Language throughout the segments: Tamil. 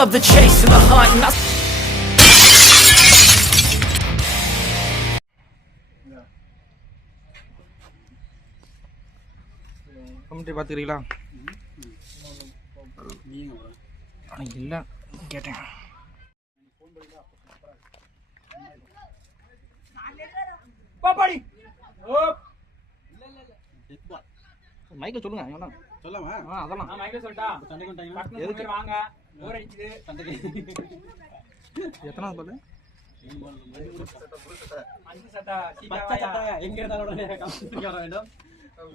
love the chase and the hunt, and commentary பார்த்துக்கிறீங்களா? இல்லை கேட்டேன். மைக்கில் சொல்லுங்க. சொல்லாமா? அதெல்லாம் மைக்கில் சொல்லிட்டா எதுக்கு வாங்க போர் அடிச்சுது எத்தனாவது பால்? அஞ்சு சட்டா பச்சை சட்டை எங்க இருந்தாலும் வர வேண்டும்.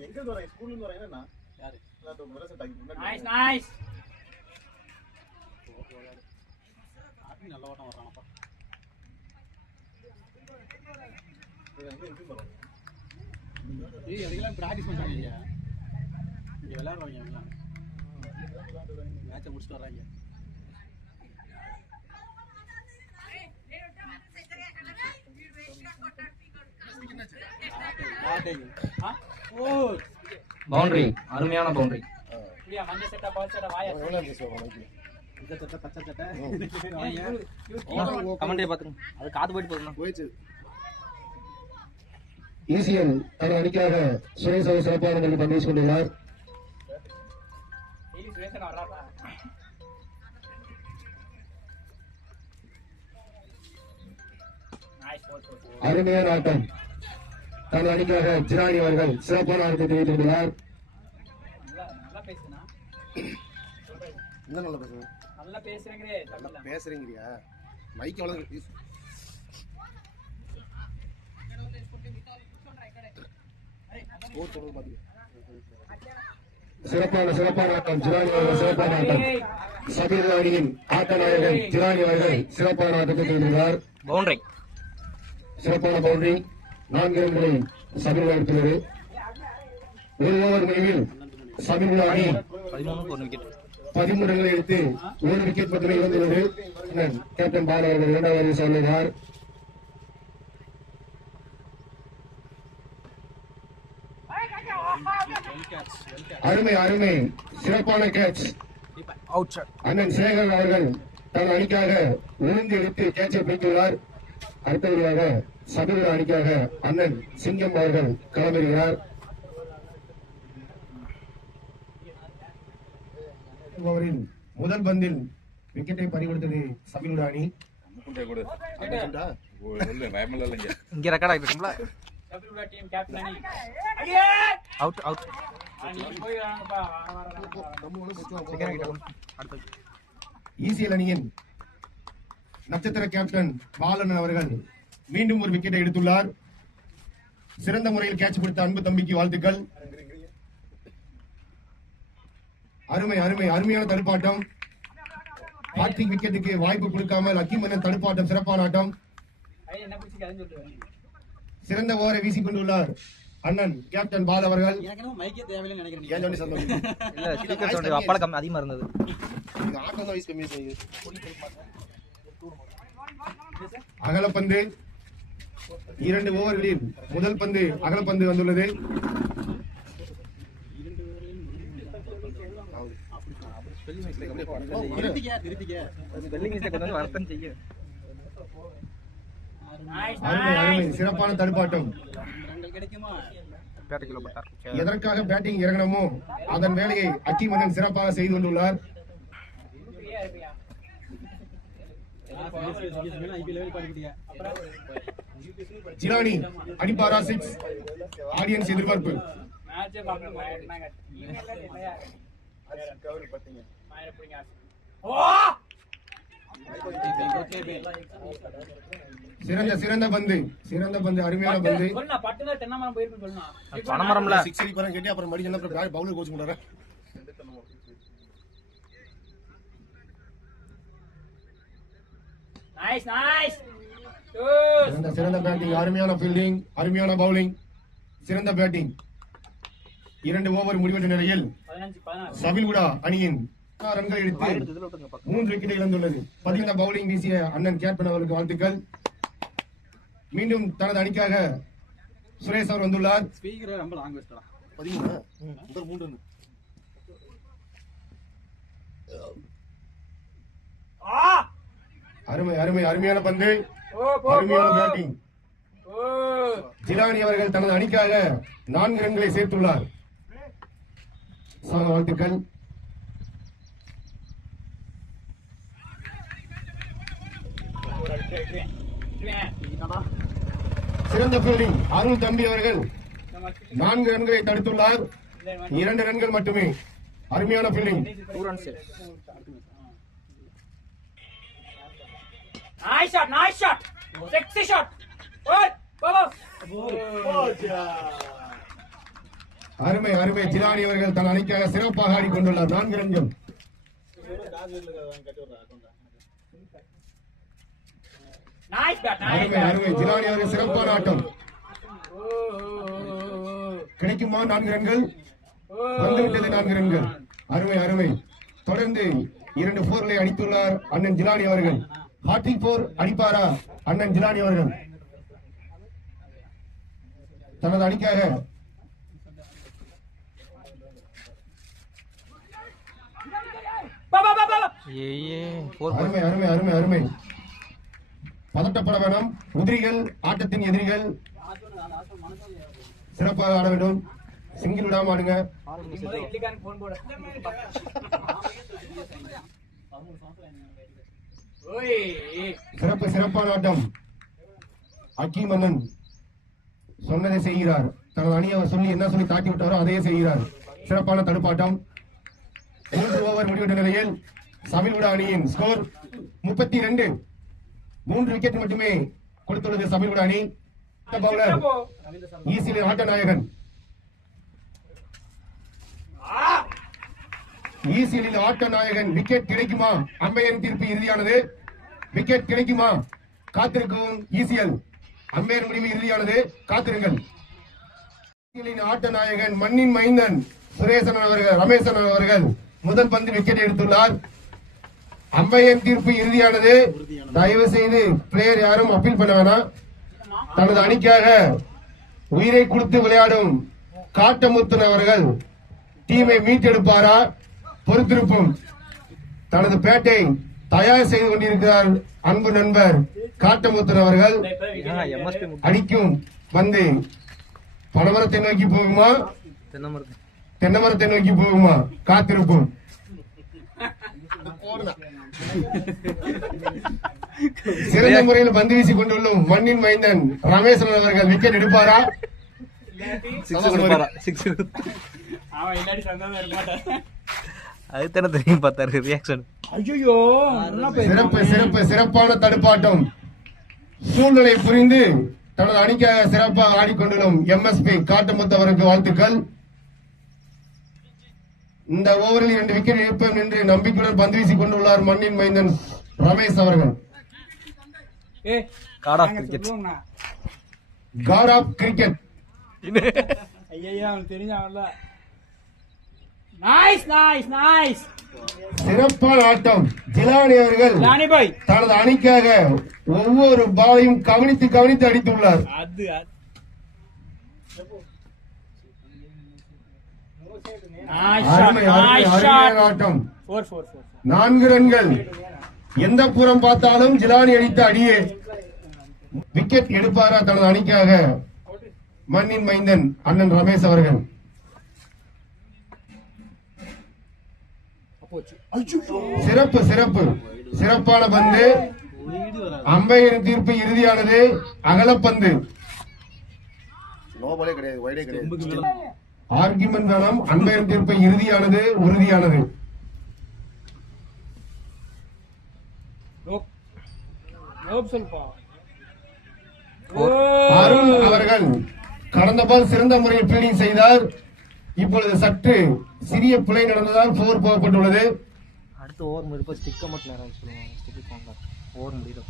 எங்க வரேன்? ஸ்கூல்ல இருந்து வரேன்னா யாரு? முதல்ல செட் ஆகி நைஸ் நைஸ் ஆபி நல்ல ஓட்டம் வர்றானப்பா. ஏய் அதெல்லாம் பிராக்டிஸ் பண்றாங்க இங்க. இங்க விளையாடுறாங்க எல்லாம். மேட்சை முடிச்சிட்டு வர்றாங்க. பவுண்டரி, அருமையான பவுண்டரி. புரியா மஞ்சள் சட்டா பால் சட்டா வாயா பச்சை சட்டை கமெண்ட்ரி பார்த்துருங்க. அது காத்து போயிட்டு போகுதுண்ணா. போயிடுச்சு. ஈசிஎல் தன் அணிக்காக சுரேஷ் அவர் சிறப்பான முறையில் பந்து வீசிக் கொண்டுள்ளார். டெய்லி சுரேஷன் வர்றாப்பா. நைஸ் போட் அருமையான ஆட்டம். தன் அணிக்காக ஜிரானி அவர்கள் சிறப்பான ஆட்டத்தை தெரிவித்துள்ளார். நல்லா பேசுனா என்ன நல்லா பேசுறேன்? நல்லா பேசுறேங்கறே நல்லா பேசுறீங்கறியா? மைக் அவ்வளவு சிறப்பான ஆட்டம். ஜிரானி அவர்கள் சிறப்பான ஆட்டம். சபீர் அணியின் ஆட்ட நாயகன் ஜிரானி அவர்கள் சிறப்பான ஆட்டத்தை தெரிவித்துள்ளார். பவுண்டரி, சிறப்பான பவுண்டரி. 4 ரன்களை சபீர் எடுத்துள்ளது. ஒரு ஓவர் முடிவில் சபீர் அணி 13க்கு 1 விக்கெட். 13 ரன்களை எடுத்து 1 விக்கெட் மட்டுமே இழந்துள்ளது. கேப்டன் பால் அவர்கள் 2வது ஓவர் சொல்லுகிறார். அருமை சிறப்பான கேட்ச். அவுட். அண்ணன் சேகர் அவர்கள் தன் அணிக்காக விழுந்து எடுத்து கேட்சை பிடித்துள்ளார். அடுத்தபடியாக சபீர் அணிக்காக அண்ணன் சிங்கம் அவர்கள் களமிடுகிறார். ஓவரில் முதல் பந்தில் விக்கெட்டை பறிகொடுத்தது சபீர் அணி. இங்கே ரெக்கார்ட் ஆகிட்டு இருக்குங்களா? டபிள்யூ டீம் கேப்டன் அணி அவுட். நீ போய் வாங்கப்பா வர அடுத்தது ஈசிஎல் அணியின் நட்சத்திர கேப்டன் பாலன் அவர்கள் மீண்டும் ஒரு விக்கெட்டை எடுத்துள்ளார். சிறந்த முறையில் கேட்ச் பிடித்த அன்பு தம்பிக்கு வாழ்த்துக்கள். அருமையான தடுப்பாட்டம். ஹாட்ரிக் விக்கெட்டுக்கு வாய்ப்பு கொடுக்காமல் அக்கிமன்னன் தடுப்பாட்டம். சிறப்பான ஆட்டம். என்ன பிடிச்சி கதை சொல்லுவேன். சிறந்த ஓவரை வீசிக் கொண்டுள்ளார் அண்ணன் கேப்டன் பால் அவர்கள். எனக்கு என்ன மைக்கே தேவையில்லைன்னு நினைக்கிறேன். ஏன் சொல்லி சொல்லுங்க. இல்ல ஸ்பீக்கர் சவுண்ட் அப்பால கம்மி அதிகமா இருந்தது. இது ஆட்டம் தான் வீஸ் கம்மி செய்யுது. அகலப்பந்து 2 ஓவர்களில் முதல் பந்து அகலப்பந்து வந்துள்ளது. திருத்திக்க ஸ்பெல்லிங் மிஸ்டேக் வந்து வர்த்தம் செய்ய. அருமை சிறப்பான தடுப்பாட்டம். கிடைக்குமா? பேட்டைக்குள்ள பட்டார். எதற்காக பேட்டிங் இறங்கணுமோ அதன் வேலையை அக்கிமன்னன் சிறப்பாக செய்து கொண்டுள்ளார். ஜிலானி அடிப்பாரா 6. ஆடியன்ஸ் எதிர்பார்ப்பு. மேட்ச் பார்க்கணும். கவர் பட்டிங்க. சிறந்த பந்து அருமையான பந்து. சொல்லலாம் பட்டுனா தென்னமரம் போயிருக்கு சொல்லலாம். பனமரம்ல 6 அடிப்பாரன் கேட்டி அப்புறம் மடி என்ன பவுலர் கோச் பண்றாரு. நைஸ் சிறந்த பேட்டிங், அருமையான ஃபீல்டிங், அருமையான பவுலிங், சிறந்த பேட்டிங். 2 ஓவர் முடிவெற்ற நிலையில் 15 சபில்குடா அணியின் ரன்கள் எடுத்து 3 விக்கெட்டை இழந்துள்ளது. 15 பவுலிங் வீசிய அண்ணன் கேப்டன் அவருக்கு வாழ்த்துக்கள். மீண்டும் தனது அணிக்காக சுரேஷ் அவர் வந்துள்ளார். ஸ்பீக்கர் ரொம்ப லாங் வெஸ்டா 13 முதல் 3 ரன். அருமை அருமை அருமையான பந்து, ஓ போ அருமையான பேட்டிங். ஓ ஜிலானி அவர்கள் தனது அணிக்காக 4 ரன்களை சேர்த்துள்ளார். வாழ்த்துக்கள். சிறந்த ஃபீல்டிங் அருள் தம்பி அவர்கள் 4 ரன்களை தடுத்துள்ளார். 2 ரன்கள் மட்டுமே. அருமையான fielding. 2 runs. nice shot sexy shot ஓ அருமை அருமை. ஜிலானி அவர்கள் தன் அணிக்காக சிறப்பாக ஆடிக்கொண்டுள்ளார். 4 ரன்கள். nice bat அருமை அருமை. ஜிலானி அவர்கள் சிறப்பான ஆட்டம். கிடைக்குமா 4 ரன்கள்? வந்துவிட்டது 4 ரன்கள். அருமை அருமை. தொடர்ந்து 2 4களை அடித்துள்ளார் அண்ணன் ஜிலானி அவர்கள். ஹார்டிக் 4 அடிப்பாரா அண்ணன் ஜிலானி அவர்கள்? தனது அணிக்காக அருமை அருமை அருமை அருமை. பதட்டப்பட வேணும். உதிரிகள் ஆட்டத்தின் எதிரிகள் சிறப்பாக ஆட வேண்டும். சிங்கிள் விடாம ஆடுங்க. இட்லிக்காரன் போன் போட ஓய் சிறப்பு சிறப்பான ஆட்டம். அக்கி மன்னன் சொன்னதை செய்கிறார். தனது அணியை சொல்லி என்ன சொல்லி தாக்கி விட்டாரோ அதையே செய்கிறார். சிறப்பான தடுப்பாட்டம். 3 ஓவர் முடிவிட்ட நிலையில் சபில்வுடா அணியின் ஸ்கோர் 32. 3 விக்கெட் மட்டுமே கொடுத்துள்ளது சபில்வுடா அணி. பவுலர் ஈசிலின் ஆட்ட நாயகன். ஈசிலின் ஆட்ட நாயகன். விக்கெட் கிடைக்குமா? அம்பையரின் தீர்ப்பு இறுதியானது. விக்கெட் கிடைக்குமா? காத்திருக்கும் ஈசிஎல். அம்பையர் முடிவு இறுதியானது. காத்திருங்கள். ஈசிலின் ஆட்ட நாயகன் மண்ணின் மைந்தன் சுரேசன் அவர்கள், ரமேசன் அவர்கள் முதல் பந்து விக்கெட் எடுத்துள்ளார். அம்பையர் தீர்ப்பு இறுதியானது. தயவு செய்து பிளேயர் யாரும் அப்பீல் பண்ண வேணாம். தனது அணிக்காக உயிரை கொடுத்து விளையாடும் காட்டமுத்தன் அவர்கள் டீமை மீட்டெடுப்பாரா? பொறுத்திருப்பும். தனது பேட்டை தயார் செய்து கொண்டிருக்கிறார் அன்பு நண்பர் காட்டமுத்தன் அவர்கள். அடிக்கும் பந்து பனமரத்தை நோக்கி போகுமா, தென்னை மரத்தை நோக்கி போகுமா? காத்திருப்போம். சிறந்த முறையில் பந்து வீசி கொண்டுள்ளும் மண்ணின் மைந்தன் ரமேசன் அவர்கள் விக்கெட் எடுப்பாரா? அவன் இல்லாடி சந்தோஷம் இருக்க மாட்டான். அதுதானே தெரியும் பார்த்தாரு ரியாக்ஷன். ஐயோ சிறப்பு சிறப்பு சிறப்பான தடுப்பாட்டம். சூழ்நிலை புரிந்து தனது அணிக்காக சிறப்பாக ஆடிக்கொண்டுள்ளும் எம்எஸ்பி காட்டமுத்தவருக்கு வாழ்த்துக்கள். இந்த ஓவரில் 2 விக்கெட் இழப்போம் என்று நம்பிக்கையுடன் பந்து வீசிக் கொண்டுள்ளார் மண்ணின் மைந்தன் ரமேஷ் அவர்கள். God of cricket. God of cricket. ஐயா அவனுக்கு தெரிஞ்சாங்கல்ல. நைஸ் சிறப்பான ஆட்டம். ஜிலானி அவர்கள் ஜானி பாய் தனது அணிக்காக ஒவ்வொரு பாலையும் கவனித்து கவனித்து அடித்துள்ளார். அது அருமை அருமை அருமையான ஆட்டம். 4 4 ரன்கள். எந்த புறம் பார்த்தாலும் ஜிலானி அடித்த அடியே. விக்கெட் எடுப்பாரா தனது அணிக்காக மண்ணின் மைந்தன் அண்ணன் ரமேஷ் அவர்கள்? சிறப்பு சிறப்பு சிறப்பான பந்து. அம்பையரின் தீர்ப்பு இறுதியானது. அகலப்பந்து. நோபாலே கிடையாது, வைடே கிடையாது. ஆர்குமெண்ட் வேணும். அம்பையரின் தீர்ப்பு இறுதியானது, உறுதியானது. அருண் அவர்கள் கடந்த பால் சிறந்த முறையில் ஃபீல்டிங் செய்தார். இப்பொழுது சற்று சிறிய பிழை நடந்ததால் 4 போகப்பட்டுள்ளது. அடுத்து ஓவர் முடிப்போ ஸ்டிக்கை மட்டும் நேரம் சொல்லுவாங்க. ஸ்டிக்கு போங்க ஓவர் முடியும்.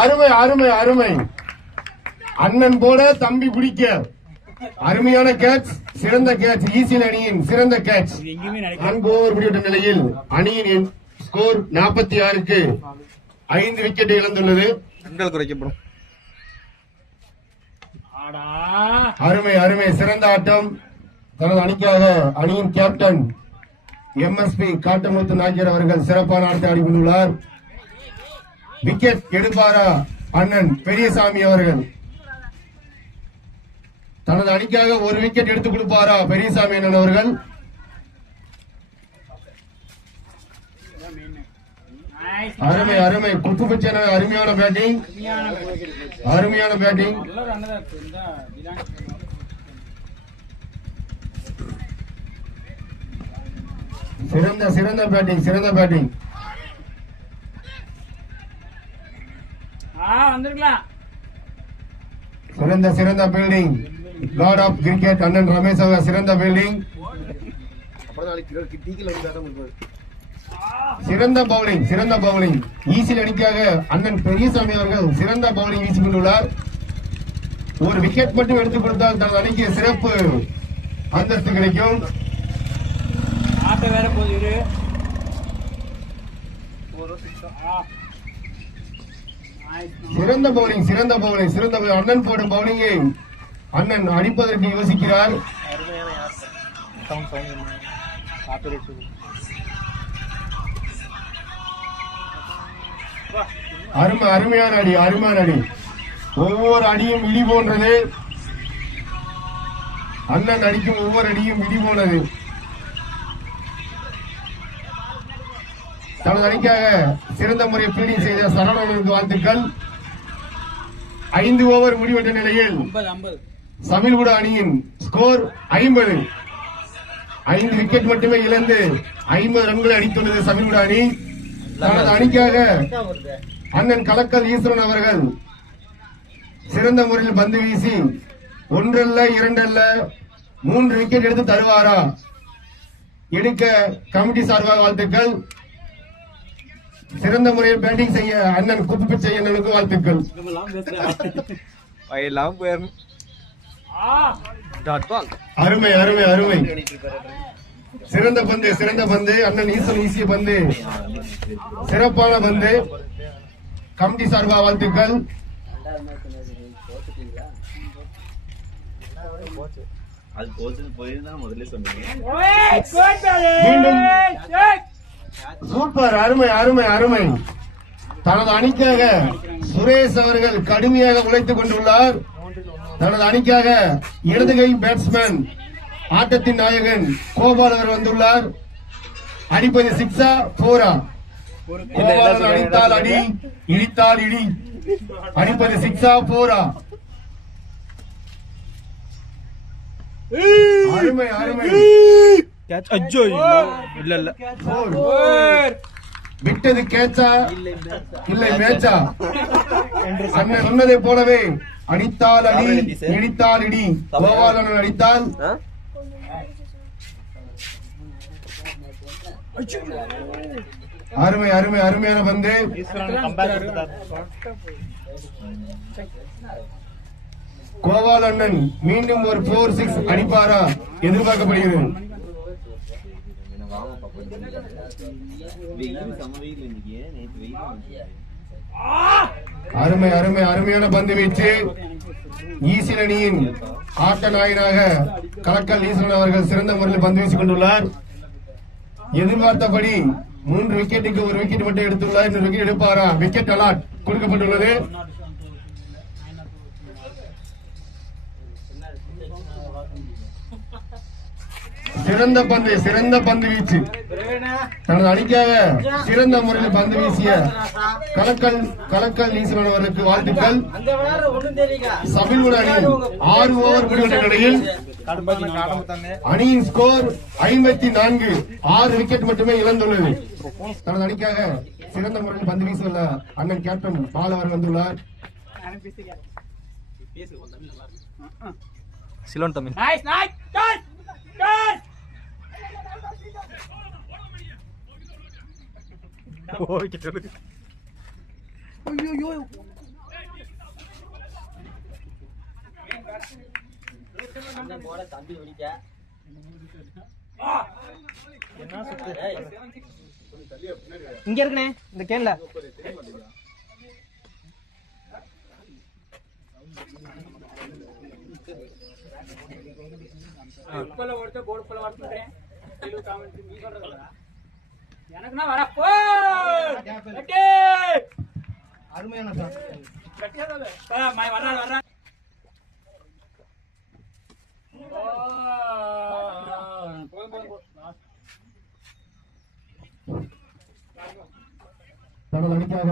அருமை அருமை அருமை. அண்ணன் போட தம்பி பிடிக்க. அருமையான கேட்ச். சிறந்த கேட்ச். ஈசில் அணியின் சிறந்த கேட்ச். 4 ஓவர் முடிவிட்ட நிலையில் அணியின் ஸ்கோர் 46க்கு 5 விக்கெட் இழந்துள்ளது. ரன்கள் குறைக்கப்படும். அருமை அருமை. சிறந்த ஆட்டம். தனது அணிக்காக அணியின் கேப்டன் MSP காட்டமுத்து நாயக்கர் அவர்கள் சிறப்பான ஆட்டத்தை ஆடிக்கொண்டுள்ளார். விக்கெட் எடுப்பாரா அண்ணன் பெரியசாமி அவர்கள். தனது அணிக்காக ஒரு விக்கெட் எடுத்துக் கொடுப்பாரா பெரியசாமி அண்ணன் அவர்கள். அருமை அருமை குப்பு பிச்சை அருமையான பேட்டிங், அருமையான பேட்டிங். சிறந்த சிறந்த பேட்டிங், சிறந்த பேட்டிங். சிறந்த சிறந்த பீல்டிங். காட் ஆஃப் கிரிக்கெட் அண்ணன் ரமேஷ் அவர்கள் சிறந்த பீல்டிங். சிறந்த பவுலிங், சிறந்த பவுலிங். ஈசில் அணிக்காக அண்ணன் பெரியசாமி அவர்கள் சிறந்த பவுலிங் வீசிக் கொண்டுள்ளார். ஒரு விக்கெட் மட்டும் எடுத்துக் கொடுத்தால் தனது அணிக்கு சிறப்பு அந்தஸ்து கிடைக்கும். வேற போகுது. சிறந்த பவுலிங், சிறந்த பவுலிங், சிறந்த bowling. அண்ணன் போடும் பவுலிங்கை அண்ணன் அடிப்பதற்கு யோசிக்கிறார். அருமை அருமையான அடி, அருமையான அடி. ஒவ்வொரு அடியும் இடி போன்றது. அண்ணன் அடிக்கும் ஒவ்வொரு அடியும் இடி போனது. தனது அணிக்காக சிறந்த முறை பீல்டிங் செய்த சரவணனுக்கு வாழ்த்துக்கள். 5 ஓவர் முடிவெட்ட நிலையில் சமில்குட அணியின் ஸ்கோர் 50. 5 விக்கெட் மட்டுமே இழந்து 50 ரன்களை அடித்துள்ளது சமில்குட அணி. தனது அணிக்காக அண்ணன் கலக்கல் ஈஸ்வரன் அவர்கள் சிறந்த முறையில் பந்து வீசி 1 அல்ல 2 அல்ல 3 விக்கெட் எடுத்து தருவாரா எடுக்க கமிட்டி சார்பாக வாழ்த்துக்கள். சிறந்த முறையில் பேட்டிங் செய்ய அண்ணன் குப்பு பிச்சை அண்ணனுக்கு வாழ்த்துக்கள். அருமை அருமை அருமை. சிறந்த பந்து, சிறந்த பந்து. அண்ணன் ஈசன் வீசிய பந்து சிறப்பான பந்து. கமிட்டி சார்பாக வாழ்த்துக்கள். மீண்டும் சூப்பர், அருமை அருமை அருமை. தனது அணிக்காக சுரேஷ் அவர்கள் கடுமையாக உழைத்துக் கொண்டுள்ளார். தனது அணிக்காக இடதுகை பேட்ஸ்மேன் ஆட்டத்தின் நாயகன் கோபால் அவர் வந்துள்ளார். அடிப்பது 6 4. கோபாலன் அடித்தால் அடி, இடித்தால் இடி. அடிப்பது 6 4. அருமை அருமை. இல்ல இல்ல விட்டது கேட்சா இல்லை மேட்சா? அண்ணன் சொன்னதை போலவே அடித்தால் அடி, இடித்தால் இடி. கோபாலன் அடித்தால் அருமை அருமை அருமையான பந்து. கோபால் அண்ணன் மீண்டும் ஒரு 4-6 அடிப்பாரா எதிர்பார்க்கப்படுகிறது. அருமை அருமை அருமையான பந்து வீச்சு. ஈசில் அணியின் ஆட்ட நாயகனாக கலக்கல் ஈஸ்வரன் அவர்கள் சிறந்த முறையில் பந்து வீசிக் கொண்டுள்ளார். எதிர்பார்த்தபடி 3 விக்கெட்டுக்கு 1 விக்கெட் மட்டும் எடுத்துள்ளார். இன்னொரு விக்கெட் எடுப்பாரா? விக்கெட் அலாட் கொடுக்கப்பட்டுள்ளது. சிறந்த பந்து, சிறந்த பந்து வீச்சு. தனது அணிக்காக சிறந்த முறையில் பந்து வீசிய கலக்கல் ஈஸ்வரன் அவர்களுக்கு வாழ்த்துக்கள். சபில்குட அணி 6 ஓவர் முடிவெட்ட நிலையில் அணியின் ஸ்கோர் 54. 6 விக்கெட் மட்டுமே இழந்துள்ளது. தனது அணிக்காக சிறந்த முறையில் பந்து வீசியுள்ள அண்ணன் கேப்டன் பால் அவர் வந்துள்ளார். சிலோன் தமிழ். இங்க இருக்குனே இந்த கேன்ல. உட்பல ஓடுத்த கோடுப்பல ஓடுத்துறேன் தெலுங்கு காமெண்ட் நீ சொல்றதா எனக்குனா வர போ கட்டி அருமையான சார். கட்டியா சொல்ல வர்றா தனது அணிக்காக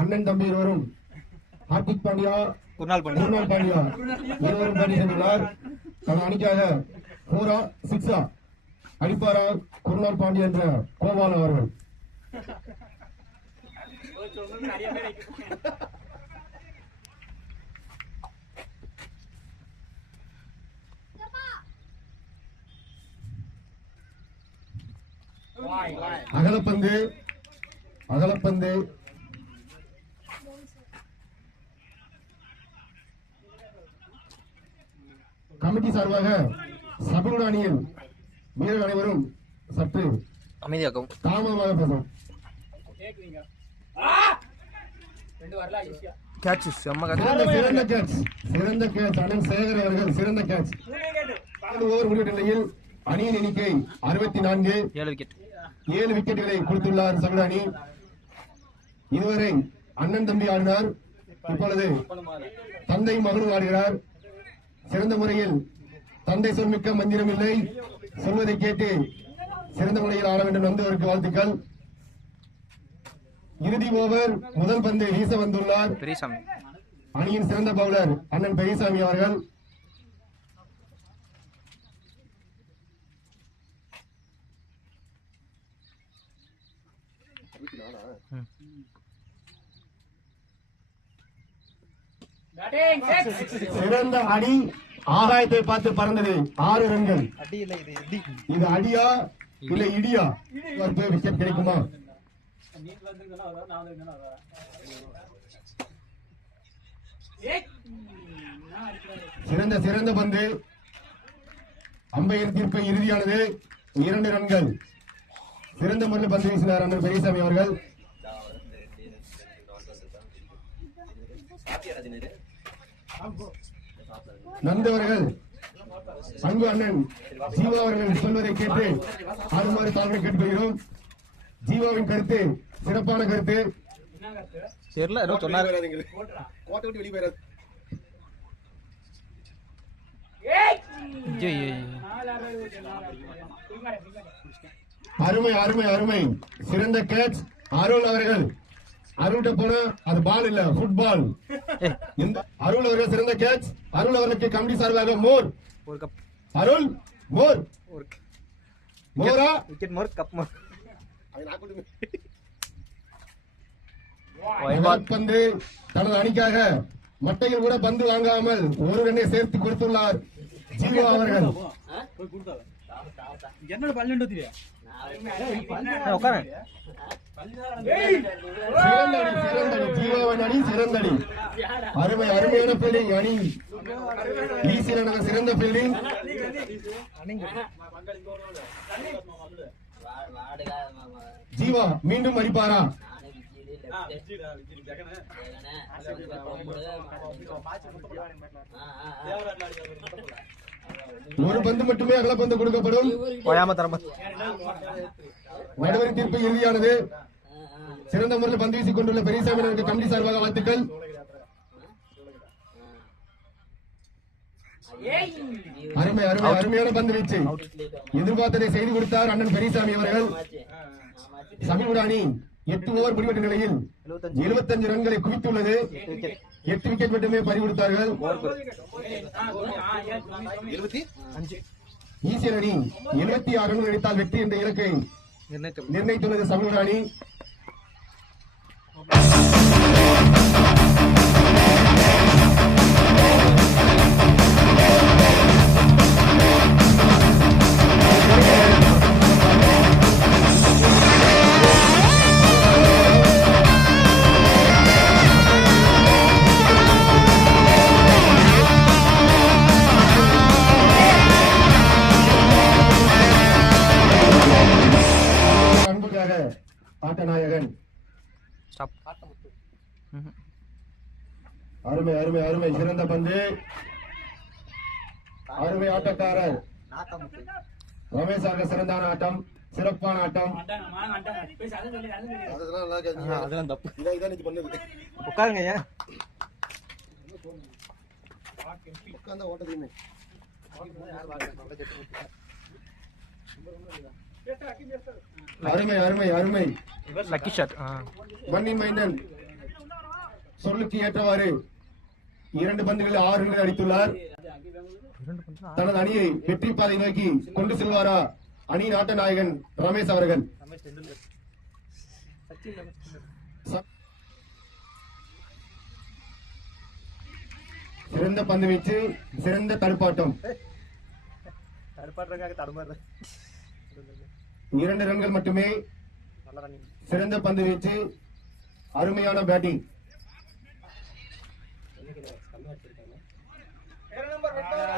அண்ணன் தம்பி இருவரும் ஹார்திக் பாண்டியா குருநாள் பண்ணி குருநாள் பாண்டியா இருவரும் பாடி சென்றுள்ளார். தனது அணிக்காக 4 6 அடிப்பாரா குருநாள் பாண்டியா என்ற கோபால் அவர்கள். நிறைய பேர் அகலப்பந்து அகலப்பந்து கமிட்டி சார்பாக சபையுட அணியில் வீரர் அனைவரும் சற்று அமைதியாக்கும். தாமதமாக பேசும். கேக்குறீங்க ரெண்டு வரல ஈஸியா கேட்ச் செம்ம catch. சிறந்த கேட்ச் சிறந்த கேட்ச் அண்ணன் சேகர் அவர்கள் சிறந்த கேட்ச். ஓவர் முடிவு நிலையில் அணியின் எண்ணிக்கை 64, 7 விக்கெட். 7 விக்கெட்டுகளை கொடுத்துள்ளார் சபையுட அணி. இதுவரை அண்ணன் தம்பி ஆடினார். இப்பொழுது தந்தை மகனும் ஆடுகிறார். சிறந்த முறையில் தந்தை சொல்மிக்க மந்திரம் இல்லை, சொல்வதை கேட்டு சிறந்த முறையில் ஆட வேண்டும் வந்தவருக்கு வாழ்த்துக்கள். இறுதி ஓவர் முதல் பந்து வீச வந்துள்ளார் பெரியசாமி. அணியின் சிறந்த பவுலர் அண்ணன் பெரியசாமி அவர்கள். பேட்டிங் 6 சிறந்த அடி ஆகாயத்தை பார்த்து பறந்தது 6 ரன்கள். அடி இல்ல இது இடி. இது அடியா இல்ல இடியா? விக்கெட் கிடைக்குமா? நீ வந்தீங்கன்னா வர நான் வந்தீங்கன்னா வர ஏய் நான் அடிக்கிறேன் சிறந்த பந்து. அம்பையர் தீர்ப்பு இறுதியானது 2 ரன்கள். சிறந்த முறையில் பந்து வீசினார் அண்ணன் பெரியசாமி அவர்கள். நந்தவர்கள் அன்பு அண்ணன் ஜீவா அவர்கள் சொல்வதை கேட்டு ஆடுமாறு தாழ்மை கேட்டுக்கொள்கிறோம். ஜீவாவின் கருத்து சிறப்பான கருத்து. என்ன கருத்து தெரியல ஏதோ சொன்னாரு. போடுறா கோட்டை விட்டு வெளியே போயிடாது. ஏய் ஐயோ. நாலு ஆறு பிங்கடே அருமை அருமை அருமை. சிறந்த கேட்ச் அருள் அவர்கள். அருள்கிட்ட போனா அது பால் இல்ல ஃபுட்பால். இந்த அருள் அவர்கள் சிறந்த கேட்ச். அருள் அவர்களுக்கு கமிட்டி சார்பாக மோர். ஒரு கப். அருள் மோர். ஒரு மோரா விக்கெட் மோர் கப் மோர். அது நான் கொடுங்க. பந்து தனது அணிக்காக மட்டையில் கூட பந்து வாங்காமல் ஒரு ரன்னை சேர்த்து கொடுத்துள்ளார் ஜீவா அவர்கள். என்னோட பல்லெண்டு தெரியா உட்காரு. சிறந்தடி ஜீவாவின் அணி சிறந்தடி. அருமை அருமையான ஃபீல்டிங் அணி வீசின சிறந்த ஃபீல்டிங். ஜீவா மீண்டும் அடிப்பாரா? ஒரு பந்து மட்டுமே அகலப்பந்து கொடுக்கப்படும். ஓயாம தரமா. நடுவர் தீர்ப்பு இறுதியானது. சிறந்த முறையில் பந்து வீசிக் கொண்டுள்ள பெரியசாமி அவர்களுக்கு கமிட்டி சார்பாக வாழ்த்துக்கள். அருமை அருமை அருமையான பந்து வீச்சு. எதிர்பார்த்ததை செய்து கொடுத்தார் அண்ணன் பெரியசாமி அவர்கள். சமீப அணி 8 ஓவர் முடிவெட்ட நிலையில் 75 ரன்களை குவித்துள்ளது. 8 விக்கெட் மட்டுமே பறிகொடுத்தார்கள். ஈசியர் அணி 76 ரன்கள் எடுத்தால் வெற்றி என்ற இலக்கை நிர்ணயித்துள்ளது சமீப அணி. அன்புக்காக ஆட்டநாயகன். அருமை அருமை அருமை. சிறந்த பந்து அருமை ஆட்டக்காரர் ரமேஷ் அவர்கள் சிறந்தான ஆட்டம், சிறப்பான ஆட்டம். அதெல்லாம் நல்லா இருக்காது. அதெல்லாம் தப்பு. இதான் நீ பண்ணது. உட்காருங்க ஐயா. உட்கார்ந்தா ஓட்ட தெரியுமே. அருமை அருமை அருமை. Lucky shot. மன்னி மைந்தன் சொல்லுக்கு ஏற்றவாறு 2 பந்துகளில் 6 ரன்கள் அடித்துள்ளார். தனது அணியை வெற்றி பாதை நோக்கி கொண்டு செல்வாரா அணியின் ஆட்ட நாயகன் ரமேஷ் அவர்கள். சிறந்த பந்து வீச்சு, சிறந்த தடுப்பாட்டம். 2 ரன்கள் மட்டுமே. சிறந்த பந்து வீச்சு, அருமையான பேட்டிங்.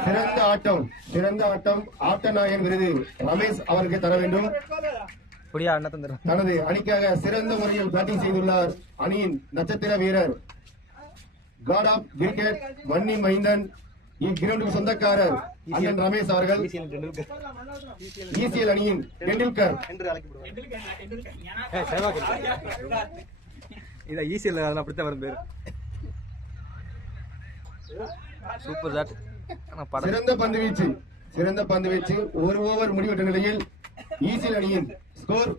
சிறந்த ஆட்டம், சிறந்த ஆட்டம். ஆட்ட நாயகன் விருது ரமேஷ் அவருக்கு தர வேண்டும். தனது அணிக்காக சிறந்த முறையில் பேட்டிங் செய்துள்ளார் அணியின் நட்சத்திர வீரர், காட் ஆப் கிரிக்கெட் மன்னி மைந்தன், இக்கிரவுண்டுக்கு சொந்தக்காரர் அண்ணன் ரமேஷ் அவர்கள். இசிஎல் அணியின் டெண்டுல்கர். இத ஈஸியில் அதெல்லாம் அப்படித்தான் வரும் பேரு. Super shot. சிறந்த பந்து வீச்சு, சிறந்த பந்து வீச்சு. 1 ஓவர் முடிவெட்ட நிலையில் ஈசிஎல் அணியின் ஸ்கோர்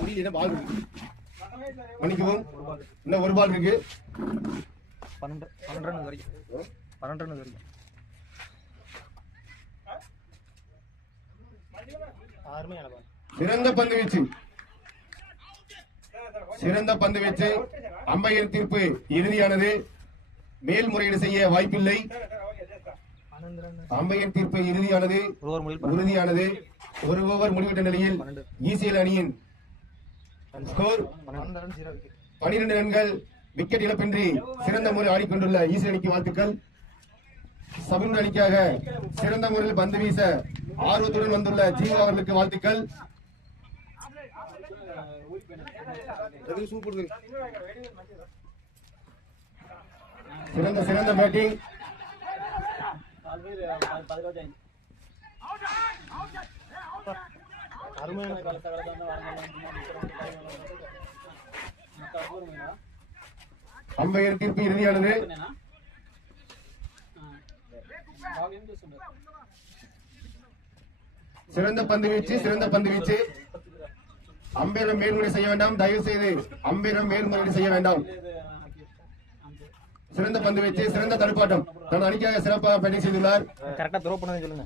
முடியல பால் இருக்கு. மன்னிக்கவும், இன்னும் 1 பால் இருக்கு. 12 ரன் வரைக்கும். 12 ரன் வரைக்கும். சிறந்த பந்து வீச்சு, சிறந்த பந்து வீச்சு. அம்பையர் தீர்ப்பு இறுதியானது. மேல்முறையீடு செய்ய வாய்ப்பில்லை. அம்பையர் தீர்ப்பு இறுதியானது, உறுதியானது. 1 ஓவர் முடிவிட்ட நிலையில் ஈசிஎல் அணியின் ஸ்கோர் 12 ரன்கள். விக்கெட் இழப்பின்றி சிறந்த முறை ஆடிக்கொண்டுள்ள ஈசிஎல் அணிக்கு வாழ்த்துக்கள். சபுன் அணிக்காக சிறந்த முறையில் பந்து வீச ஆர்வத்துடன் வந்துள்ள ஜீவா அவர்களுக்கு வாழ்த்துக்கள். சூப்பர். சிறந்த சிறந்த பேட்டிங். அம்பையர் தீர்ப்பு இறுதியானது. சிறந்த பந்து வீச்சு, சிறந்த பந்து வீச்சு. அம்பையர் மேல்முறை செய்ய வேண்டாம், தயவு செய்து அம்பையர் மேல்முறை செய்ய வேண்டாம். சிறந்த பந்து வீச்சு, சிறந்த தடுப்பாட்டம். தன் அணிக்காக சிறப்பாக பேட்டிங் செய்துள்ளார். கரெக்டா த்ரோ பண்ணணும்னு சொல்லுங்க.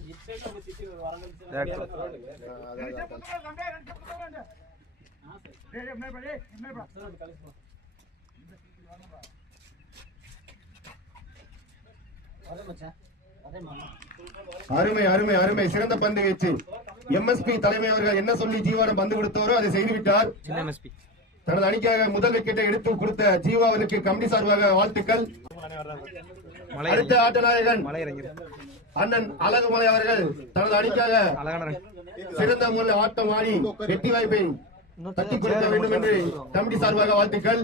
அருமை அருமை அருமை. சிறந்த பந்து வீச்சு. எம்எஸ்பி தலைமை அவர்கள் என்ன சொல்லி ஜீவாவிடம் பந்து கொடுத்தவரோ அதை செய்துவிட்டார். தனது அணிக்காக முதல் விக்கெட்டை எடுத்து கொடுத்த ஜீவாவிற்கு கமிட்டி சார்பாக வாழ்த்துக்கள். அடுத்த ஆட்ட நாயகன் அண்ணன் அழகுமலை அவர்கள் தனது அணிக்காக சிறந்த முறையில் ஆட்டம் ஆடி வெற்றி வாய்ப்பை தட்டி கொடுக்க வேண்டும் என்று கமிட்டி சார்பாக வாழ்த்துக்கள்.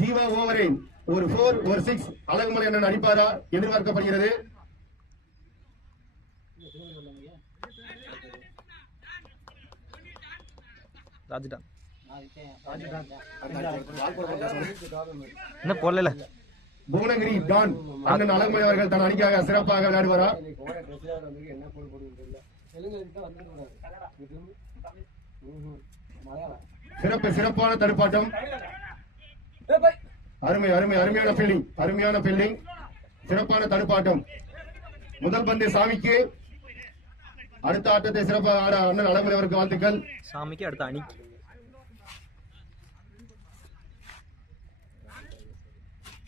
ஜீவா ஓவரை ஒரு 4 ஒரு 6 அழகுமலை அண்ணன் அடிப்பாரா எதிர்பார்க்கப்படுகிறது. என்ன போடல. புவனகிரி டான் அண்ணன் அழகுமலை அவர்கள் தன் அணிக்காக சிறப்பாக விளையாடுவாரா. சிறப்பு சிறப்பான தடுப்பாட்டம். அருமை அருமை அருமையான ஃபீல்டிங், அருமையான ஃபீல்டிங். சிறப்பான தடுப்பாட்டம். முதல் பந்து சாமிக்கு. அடுத்த ஆட்டத்தை சிறப்பாக ஆட அண்ணன் அழகுமலை அவருக்கு வாழ்த்துக்கள். சாமிக்கு அடுத்த அணி.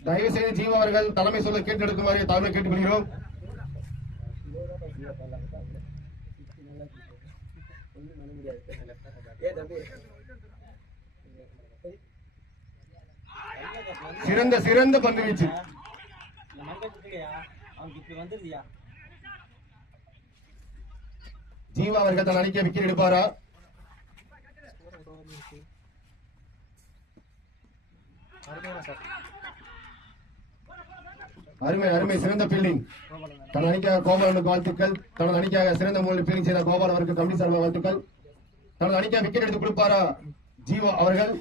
தயவு செய்து ஜீவா அவர்கள் தலைமை சொல்ல கேட்டெடுக்குமாறு தாழ்மை கேட்டுக்கொள்கிறோம். சிறந்த சிறந்த பந்து வீச்சு. ஜீவா அவர்கள் தன் அணிக்க விக்கெட் எடுப்பாரா. அருமை அருமை, சிறந்த ஃபீல்டிங். தனது அணிக்காக கோபாலனுக்கு வாழ்த்துக்கள். தனது அணிக்காக சிறந்த முறையில் ஃபீல்டிங் செய்த கோபால் அவருக்கு கமிட்டி சார்பாக வாழ்த்துக்கள். தனது அணிக்காக விக்கெட் எடுத்து கொடுப்பாரா ஜீவா அவர்கள்.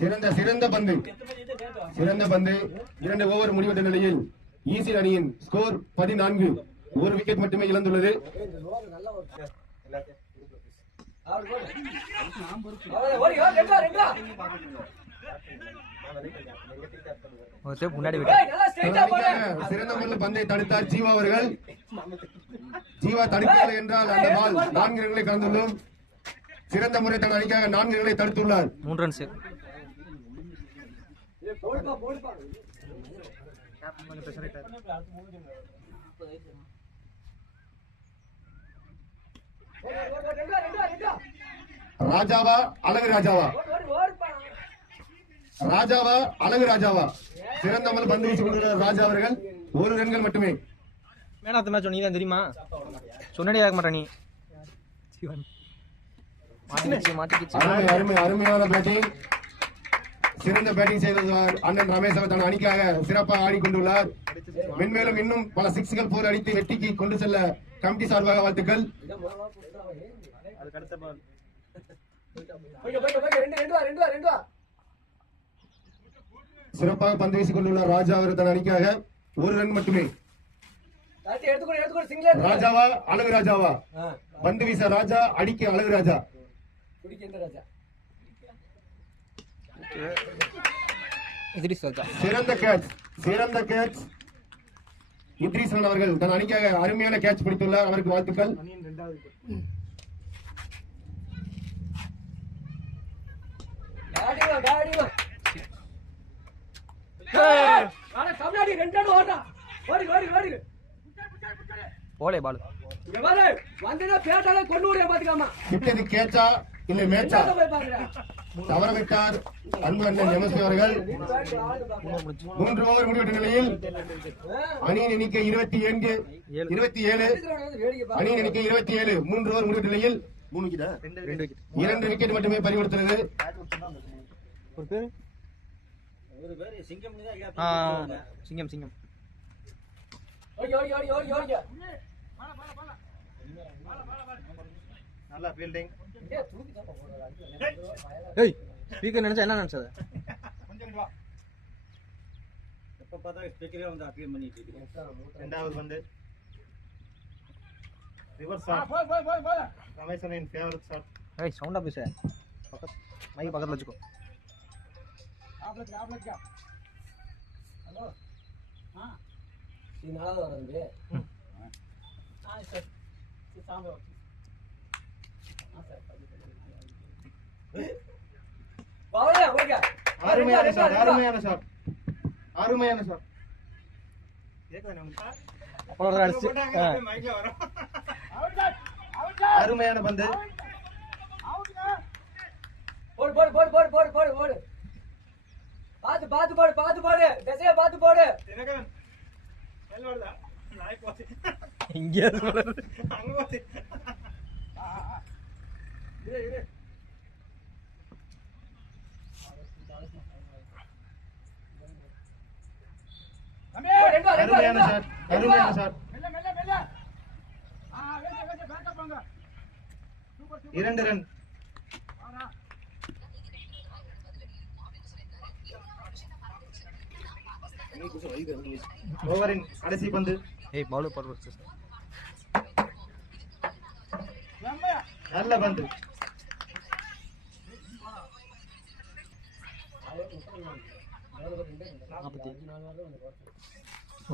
சிறந்த சிறந்த பந்து, சிறந்த பந்து. 2 ஓவர் முடிவெட்ட நிலையில் ஈசி அணியின் ஸ்கோர் 14. ஒரு விக்கெட் மட்டுமே இழந்துள்ளது. முன்னாடி சிறந்த முறையில் பந்தை தடுத்தார் ஜீவா அவர்கள். ஜீவா தடுக்கவில்லை என்றால் அந்த பால் 4 ரன்களை கடந்துள்ளோம். சிறந்த முறை தன் அணிக்காக 4 ரன்களை தடுத்துள்ளார். 3 ரன்ஸ். ராஜாவா அழகு ராஜாவா, ராஜாவா அழகு ராஜாவா. சிறந்த முறையில் பந்து வீசி கொண்டுள்ளார் ராஜா அவர்கள். 1 ரன்கள் மட்டுமே. மேன் ஆஃப் தி மேட்ச் நீ தான் தெரியுமா? சொன்னதே கேட்க மாட்டே நீ. மாட்டிக்கிச்சு. அருமை அருமை அருமையான பேட்டிங். சிறந்த பேட்டிங் செய்துள்ளார் அண்ணன் ரமேஷ் அவர். தன் அணிக்காக சிறப்பாக ஆடிக்கொண்டுள்ளார். மென்மேலும் இன்னும் பல 6கள் 4 அடித்து வெற்றிக்கு கொண்டு செல்ல கமிட்டி சார்பாக வாழ்த்துக்கள். சிறப்பாக பந்து வீசிக் கொண்டுள்ளார் ராஜா அவர். தன் அணிக்காக 1 ரன் மட்டுமே. ராஜாவா அழகு ராஜாவா. பந்து வீச ராஜா, அடிக்க அழகு ராஜா. சிறந்த கேட்ச், சிறந்த கேட்ச். இத்ரீஸ் ரன் அவர்கள் தன் அணிக்காக அருமையான கேட்ச் பிடித்துள்ளார். அவருக்கு வாழ்த்துக்கள். போலே பால் விட்டது கேட்சா இல்லை மேட்சா? தவற விட்டார் அன்பு அண்ணன் எம்எஸ்பி அவர்கள். 3 ஓவர் முடிவெட்ட நிலையில் அணியின் எண்ணிக்கை 27. அணியின் எண்ணிக்கை 27. 3 ஓவர் முடிவெட்ட நிலையில் 2 விக்கெட் மட்டுமே பறிகொடுத்தது. சிங்கம் சிங்கம். நல்லா ஃபீல்டிங். ஏய் ஸ்பீக்கர் நினைச்சா என்ன நினைச்சது? எப்ப பார்த்தா ஸ்பீக்கரே வந்து அப்பியர் பண்ணிட்டு இருக்கு. 2வது பந்து ரிவர்ஸ் ஷாட். ரமேஷனின் ஃபேவரட் ஷாட். ஏய் சவுண்டா பேசு. மைக் பக்கத்துல வச்சுக்கோ. அருமையான ஷாட், அருமையான ஷாட், அருமையான ஷாட். அப்புறம் அடிச்சு அருமையான பந்து. போடு போடு போடு போடு போடு போடு போடு. பாத்து பாத்து போடு, பாத்து போடு, திசைய பாத்து போடு. இங்க அருமையான ஷாட், அருமையான ஷாட். 2 ரன். ஓவரின் கடைசி பந்து. ஏய் பால் போடு. நல்ல பந்து.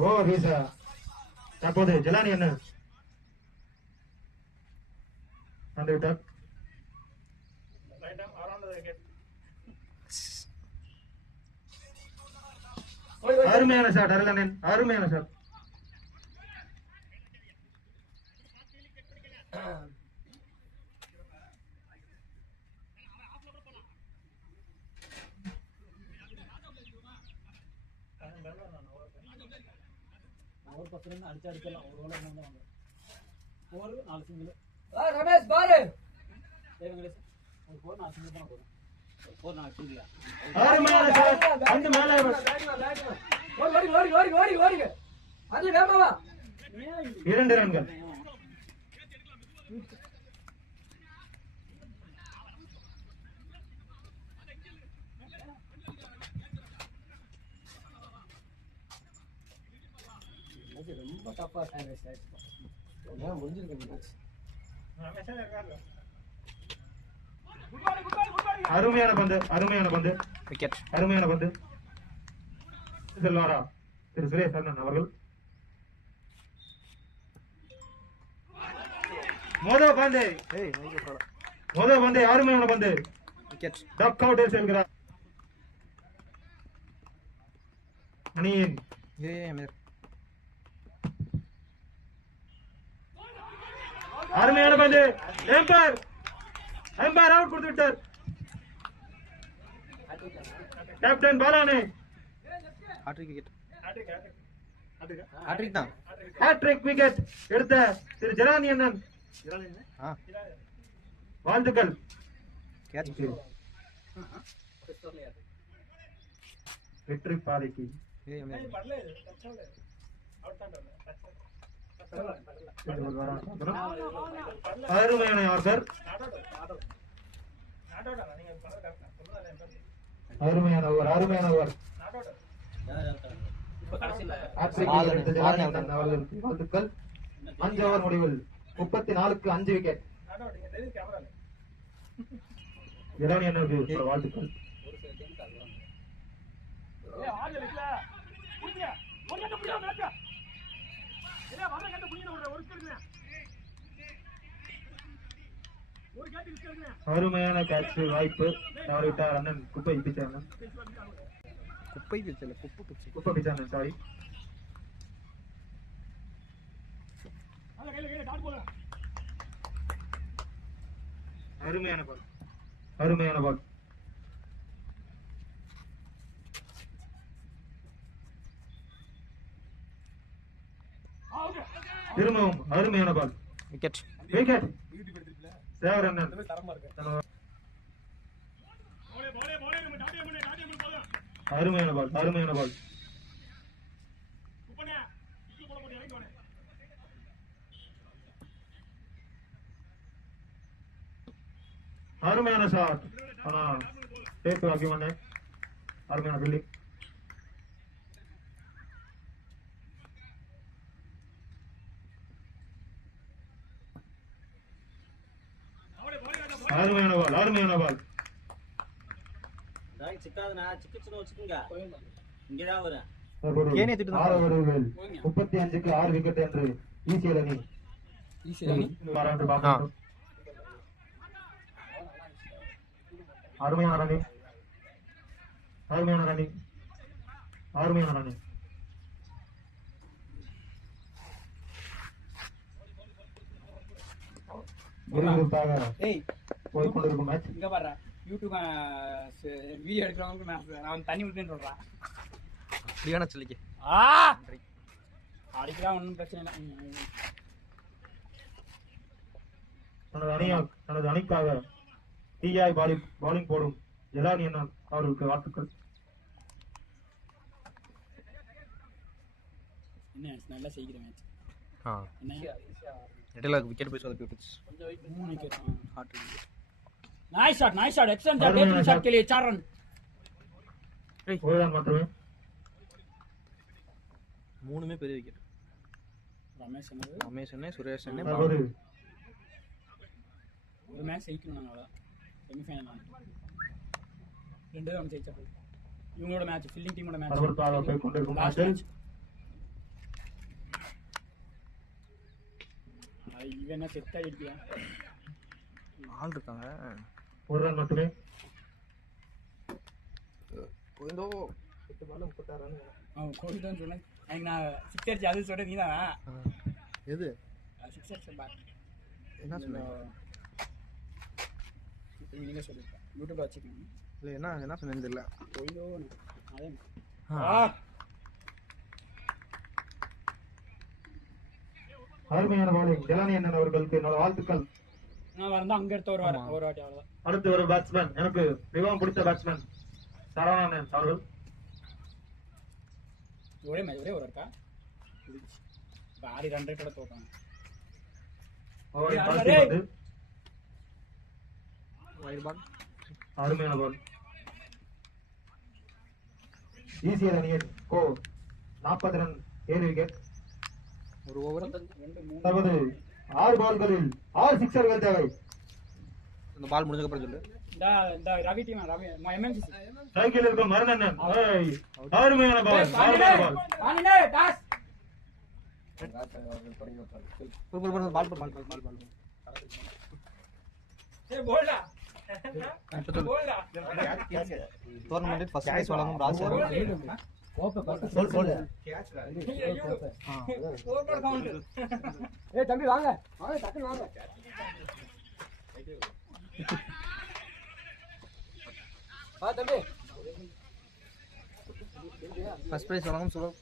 Over visa. தற்போது ஜலானி என்ன வந்து விட்டார். அருமையான ஷாட் அருளனின், அருமையான ஷாட். ரமேஷ் பாரு. அருமையான ஷாட் அந்த மேலே ஓடி அது வேமாவா 2 ரன்கள். ரொம்ப தப்பா டைம் வேஸ்ட் ஆயிடுச்சு. முடிஞ்சிருக்கு. அருமையான பந்து, அருமையான பந்து, விக்கெட். அருமையான பந்து. செல்வாரா திரு சுரேஷ் அண்ணன் அவர்கள். முதல் பந்து, முதல் பந்து, அருமையான பந்து. விக்கெட். டக் அவுட் செல்கிறார் அணியின் அருமையான பந்து. எம்பர் எம்பர் அவுட் கொடுத்து விட்டார். கேப்டன் பாலானே ஹாட்ரிக் விக்கெட். ஹாட்ரிக் தான். ஹேட்ரிக் விக்கெட் எடுத்த திரு ஜெரானி அண்ணன் வாழ்த்துக்கள். கேட்ச். வெற்றி பாதைக்கு அருமையான ஆர்டர், அருமையான ஓவர், அருமையான ஓவர். வாழ்த்துக்கள். 5 ஓவர் முடிவில் 34க்கு 5 விக்கெட். ஜெரானி அண்ணனுக்கு வாழ்த்துக்கள். அருமையான கேட்ச் வாய்ப்பு தவறிவிட்டார் அண்ணன். குப்பை பிச்சை அண்ணன், குப்பை பிச்சல குப்பு பிச்சை. குப்பை பிச்சை அண்ணன், சாரி. அருமையான பால், அருமையான பால். திரும்பவும் அருமையான பால். விக்கெட். விக்கெட். சேவர் அண்ணன் அருமையான பால், அருமையான பால். அருமையான ஷாட். ஆனா டேப் ஆகி வந்தேன். அருமையான பில்டிங். அருமையான பால், அருமையான பால். கேனே திட்டு தான். 6 ஓவர்கள் 35க்கு 6 விக்கெட் என்று ஈசிஎல் அணி பாராட்டு பார்க்கணும். அருமையான ரன்னிங், அருமையான ரன்னிங், அருமையான ரன்னிங். விறுவிறுப்பாக போய்கொண்டிருக்கும் மேட்ச். இங்க பாரு யூடியூப் வீடியோ எடுக்கிறவங்களுக்கு நான் தண்ணி விட்டுன்னு சொல்றான். அப்படியான சொல்லிக்க. அடிக்கலாம் ஒன்றும் பிரச்சனை இல்லை. தனது அணிக்காக டிஆய் பாலிங் போடும் ஜெரானி அண்ணன் அவர்களுக்கு வாழ்த்துக்கள். என்ன நல்லா செய்கிற மேட்ச். இடையில விக்கெட் போய் சொதப்பி விட்டுச்சு. 3 wicket. Hat trick wicket. Nice shot excellent David shot के लिए 4 रन. ஒரு ரன் மட்டுமே. 3மே பெரிய விக்கெட். ரமேஷ் அண்ணே, சுரேஷ் அண்ணே. ஒரு மேட்ச் ஜெயிக்கணும் நாங்களா செமிஃபைனல் 2 ரன் ஜெயிச்சா போதும். இவங்களோட மேட்ச் ஃபீல்டிங் டீமோட மேட்ச் பரபரப்பாக போய் கொண்டிருக்கும் மேட்ச். இவன் என்ன செட் ஆகிடுக்கியா? ஆள் இருக்காங்க. ஒரு ரன் மட்டுமே. போயிந்தோ 8 பால்ல 36 ரன். அவன் கோவிதான் சொன்னேன். எனக்கு நான் 6 அடிச்சு அது சொல்ற நீ தான். எது 6 அடிச்சு பா என்ன சொன்னீங்க? நீங்க சொல்லுங்க. யூடியூப்ல வச்சிருக்கீங்க. இல்ல என்ன சொன்னேன்னு தெரியல. போயிதோ அதே. அருமையான பாலிங் ஜெரானி அண்ணன் அவர்களுக்கு என்னோட வாழ்த்துக்கள். நான் வரந்தா அங்க எடுத்து ஒரு வாரம் ஒரு வாட்டி அவ்வளவுதான். அடுத்து ஒரு பேட்ஸ்மேன், எனக்கு மிகவும் பிடித்த பேட்ஸ்மேன் சரவணன் அவர்கள். ஒரே மேட்ச் ஒரே ஒரு இருக்கா ஆடி 2 ரன் கூட தோத்தாங்க. அவரின் கடைசி பந்து வைட் பால். அருமையான பால். ஈசிஎல் அணியின் ஸ்கோர் 40 ரன் 7 விக்கெட். ஒரு ஓவர். தற்போது 6 பால்களில் 6 சிக்ஸர்கள் தேவை. இந்த பால் முடிஞ்சதுக்கு அப்புறம் சொல்லு. இந்த Ravi team Ravi MMC cycle இருக்கும் மரணன். அருமையான பால், அருமையான பால். பானினே டாஸ் பால் பால் பால் பால் பால். ஏய் போல்டா இப்ப சொல்லு. போல்டா டோர்னமெண்ட் ஃபர்ஸ்ட் பிரைஸ் வழங்கும் ராசி. Score count. ஏய் தம்பி வாங்க வாங்க டக்குனு வாங்க. வா தம்பி ஃபர்ஸ்ட் பிரைஸ் வழங்கும் சொல்லுங்க.